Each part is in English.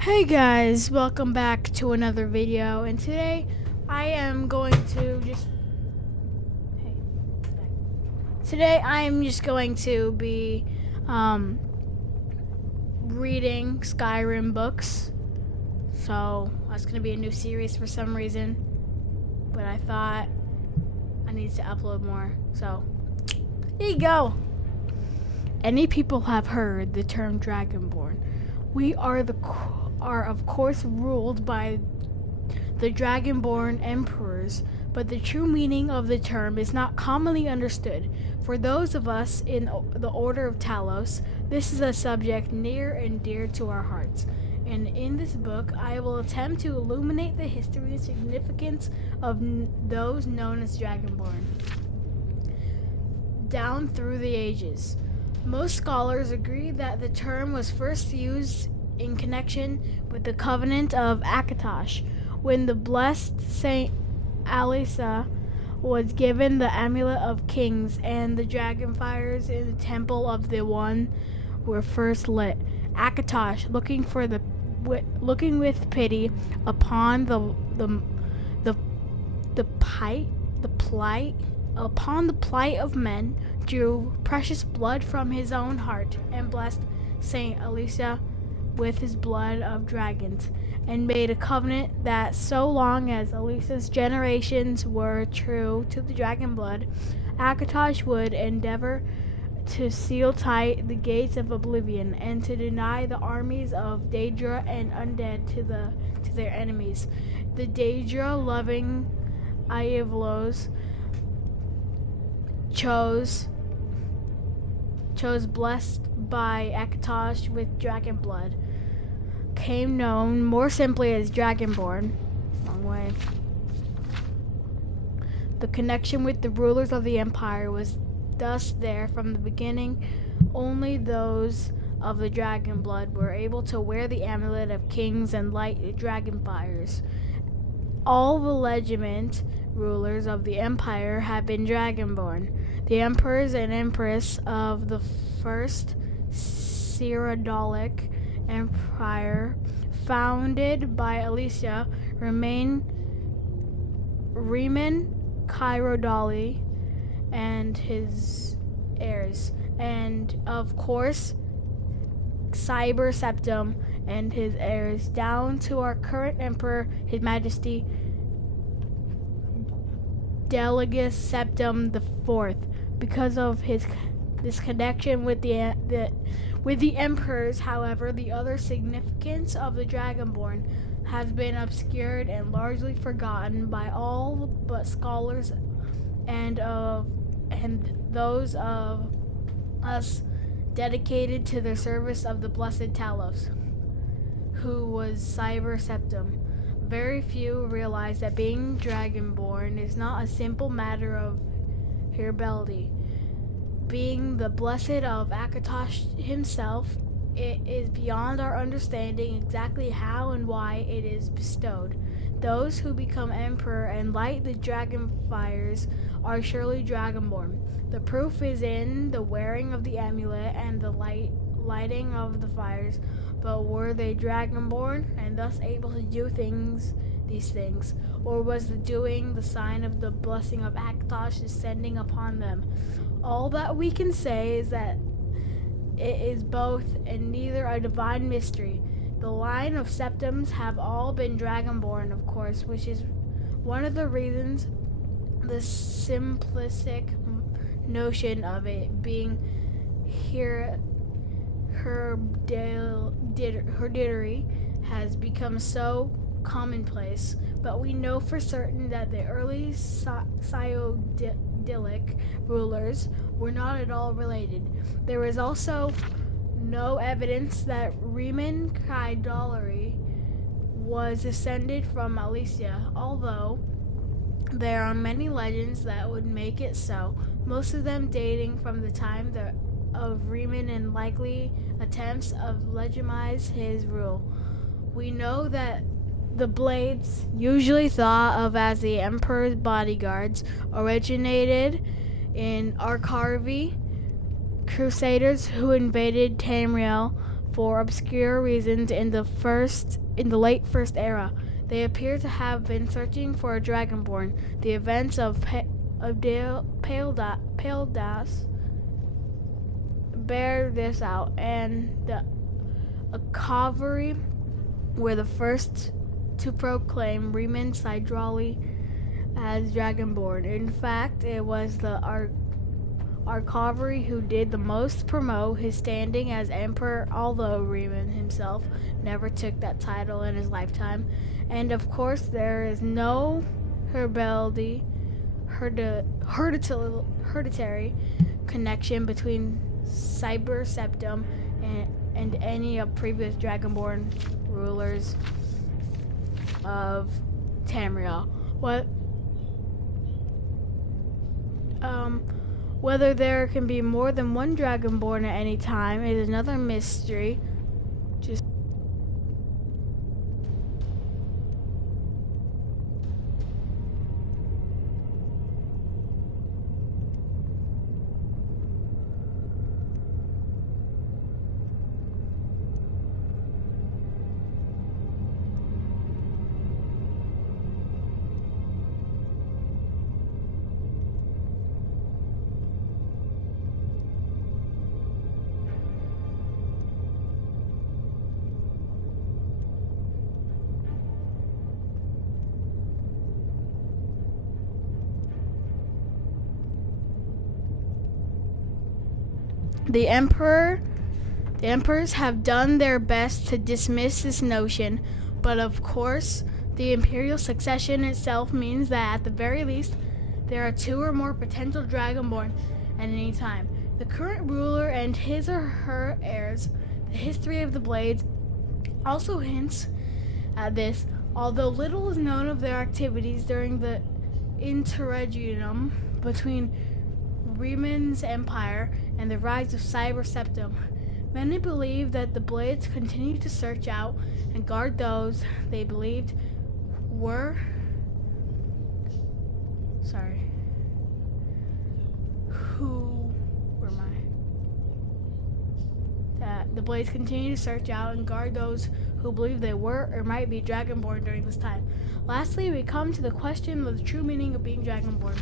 Hey guys, welcome back to another video, and today I am going to be reading Skyrim books. So that's gonna be a new series for some reason, but I thought I need to upload more. So here you go. Any people have heard the term Dragonborn. We are of course ruled by the Dragonborn emperors, but the true meaning of the term is not commonly understood. For those of us in the Order of Talos, this is a subject near and dear to our hearts. And in this book, I will attempt to illuminate the history and significance of those known as Dragonborn down through the ages. Most scholars agree that the term was first used in connection with the Covenant of Akatosh, when the blessed Saint Alisa was given the Amulet of Kings, and the dragonfires in the Temple of the One were first lit. Akatosh, looking with pity upon the plight of men, drew precious blood from his own heart and blessed Saint Alisa with his blood of dragons, and made a covenant that so long as Alisa's generations were true to the dragon blood, Akatosh would endeavor to seal tight the gates of oblivion and to deny the armies of Daedra and undead to their enemies. The Daedra loving Ievlos chose blessed by Akatosh with dragon blood, came known more simply as Dragonborn. Wrong way. The connection with the rulers of the empire was thus there from the beginning. Only those of the dragon blood were able to wear the amulet of kings and light the dragon fires. All the legitimate rulers of the empire have been Dragonborn. The emperors and empress of the first Cyrodiilic Empire, founded by Alisa, Riemann Kairodali and his heirs, and of course Cyber Septim and his heirs, down to our current emperor, His Majesty Delegus Septim IV. Because of this connection with the emperors, however, the other significance of the Dragonborn has been obscured and largely forgotten by all but scholars and those of us dedicated to the service of the blessed Talos, who was Cyber Septim. Very few realize that being Dragonborn is not a simple matter of heritability. Being the blessed of Akatosh himself, it is beyond our understanding exactly how and why it is bestowed. Those who become emperor and light the dragon fires are surely Dragonborn. The proof is in the wearing of the amulet and the lighting of the fires. But were they Dragonborn and thus able to do these things? Or was the doing the sign of the blessing of Akatosh descending upon them? All that we can say is that it is both and neither a divine mystery. The line of Septims have all been Dragonborn, of course, which is one of the reasons the simplistic notion of it being hereditary has become so commonplace. But we know for certain that the early Cyrodiilic rulers were not at all related. There is also no evidence that Riemann Kairodali was descended from Alisa, although there are many legends that would make it so, most of them dating from the time of Riemann and likely attempts of legitimize his rule. We know that the Blades, usually thought of as the Emperor's bodyguards, originated in Arkarvi, crusaders who invaded Tamriel for obscure reasons in the late First Era. They appear to have been searching for a Dragonborn. The events of Paledas bear this out, and the Cavalry were the first to proclaim Riemann Sidrali as Dragonborn. In fact, it was the Cavalry who did the most to promote his standing as Emperor, although Riemann himself never took that title in his lifetime. And of course, there is no hereditary connection between Cyber Septum and any of previous Dragonborn rulers of Tamriel. Whether there can be more than one Dragonborn at any time is another mystery. The emperors have done their best to dismiss this notion, but of course, the imperial succession itself means that at the very least, there are two or more potential Dragonborn at any time. The current ruler and his or her heirs. The history of the Blades also hints at this, although little is known of their activities during the interregnum between Riemann's empire and the rise of Cyber Septum. Many believe that the Blades continued to search out and guard those they believed were that the Blades continue to search out and guard those who believe they were or might be Dragonborn during this time. Lastly, we come to the question of the true meaning of being Dragonborn.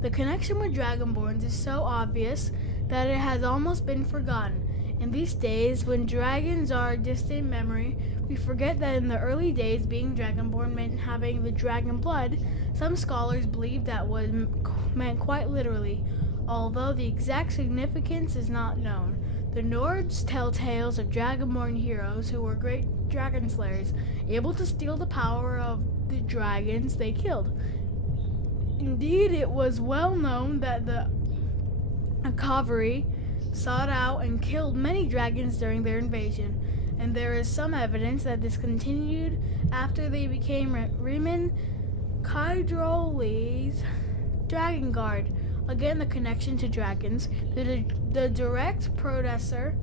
The connection with Dragonborns is so obvious that it has almost been forgotten. In these days, when dragons are a distant memory, we forget that in the early days, being Dragonborn meant having the dragon blood. Some scholars believe that was meant quite literally, although the exact significance is not known. The Nords tell tales of Dragonborn heroes who were great dragon slayers, able to steal the power of the dragons they killed. Indeed, it was well known that the Cavalry sought out and killed many dragons during their invasion, and there is some evidence that this continued after they became Riemann Sidrali's Dragon Guard. Again, the connection to dragons, the direct predecessor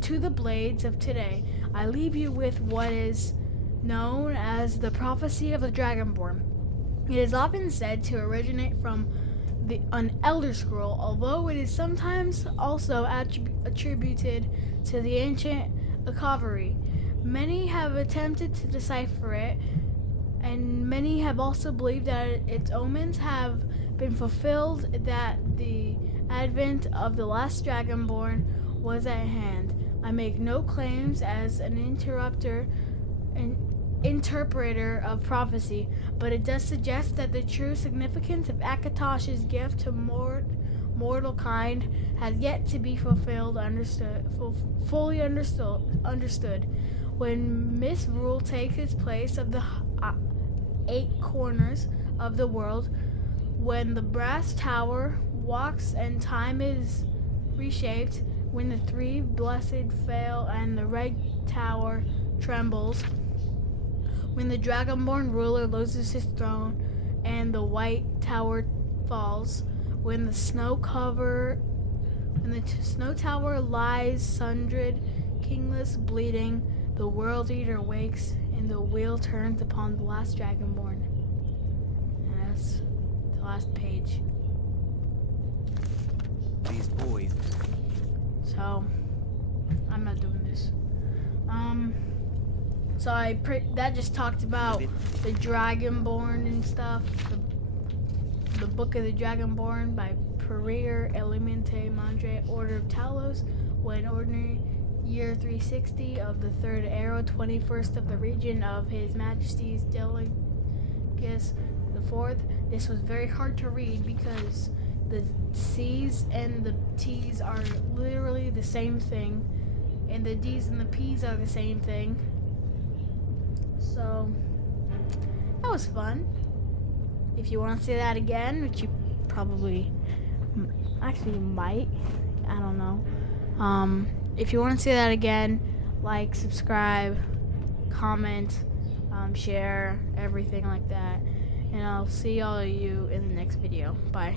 to the Blades of today. I leave you with what is known as the prophecy of the Dragonborn. It is often said to originate from an Elder Scroll, although it is sometimes also attributed to the ancient Cavalry. Many have attempted to decipher it, and many have also believed that its omens have been fulfilled, that the advent of the last Dragonborn was at hand. I make no claims as an interpreter of prophecy, but it does suggest that the true significance of Akatosh's gift to mortal kind has yet to be fully understood. When misrule takes its place of the 8 corners of the world, when the brass tower walks and time is reshaped, when the 3 blessed fail and the red tower trembles, when the Dragonborn ruler loses his throne and the white tower falls, when the snow tower lies sundered, kingless, bleeding, the world eater wakes and the wheel turns upon the last Dragonborn. And that's the last page. These boys. So, I'm not doing this. So that just talked about the Dragonborn and stuff. The Book of the Dragonborn by Pereire Elemente Mandre, Order of Talos, when ordinary year 360 of the third era, 21st of the region of His Majesty's Delegus the Fourth. This was very hard to read because the C's and the T's are literally the same thing, and the D's and the P's are the same thing. So that was fun. If you want to see that again, which you probably actually might, I don't know. If you want to see that again, like, subscribe, comment, share, everything like that. And I'll see all of you in the next video. Bye.